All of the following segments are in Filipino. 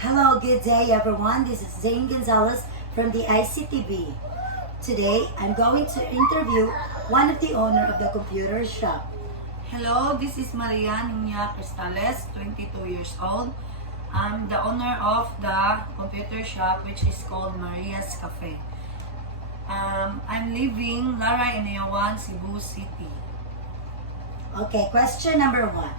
Hello, good day everyone. This is Zane Gonzalez from the ICTV. Today, I'm going to interview one of the owner of the computer shop. Hello, this is Maria Niña Cristales, 22 years old. I'm the owner of the computer shop which is called Maria's Cafe. I'm living Lara Inayawan, Cebu City. Okay, question number one.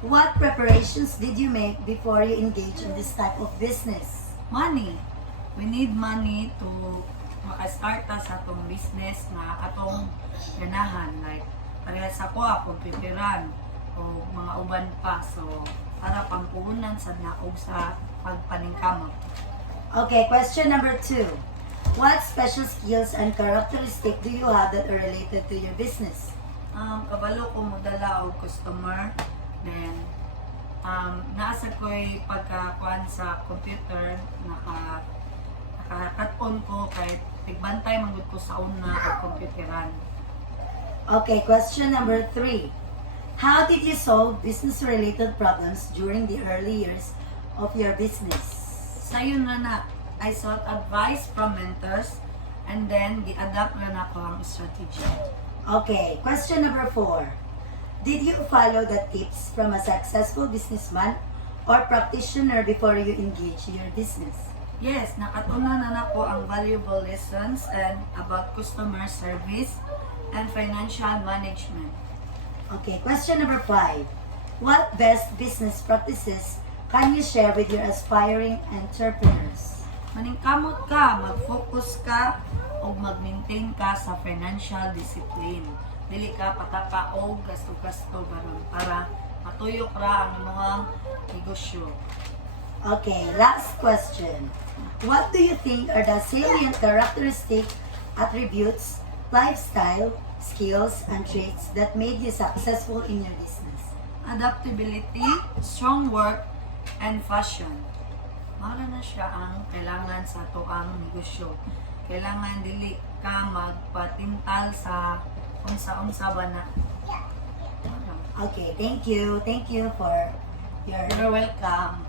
What preparations did you make before you engage in this type of business? Money. We need money to maka-start ta sa atong business na atong ganahan. Like, parehas ako, computeran o mga uban pa. So, para pampuhunan sa naog sa pagpaningkamot. Okay, question number two. What special skills and characteristics do you have that are related to your business? Kabalo ko mo dala og customer. Then, naasa ko'y pagkakuan sa computer, naka-cut-on ko kahit tigbantay manggod ko sa una o computeran. Okay, question number three. How did you solve business-related problems during the early years of your business? Sayon na I sought advice from mentors and then gi-adapt na ako ang strategy. Okay, question number four. Did you follow the tips from a successful businessman or practitioner before you engage your business? Yes, nakatunan na nako ang valuable lessons and about customer service and financial management. Okay, question number five. What best business practices can you share with your aspiring entrepreneurs? Maningkamot ka, mag-focus ka, o mag-maintain ka sa financial discipline. Dili ka pataka o gasto-gasto baron para matuyok ra ang mga negosyo. Okay, last question. What do you think are the salient characteristic attributes, lifestyle, skills, and traits that made you successful in your business? Adaptability, strong work, and fashion. Mara na siya ang kailangan sa tuang negosyo. Kailangan dili ka magpatintal sa unsa-unsa ba na. Okay, thank you. Thank you for your... You're welcome.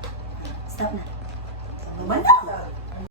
Stop na. Banda!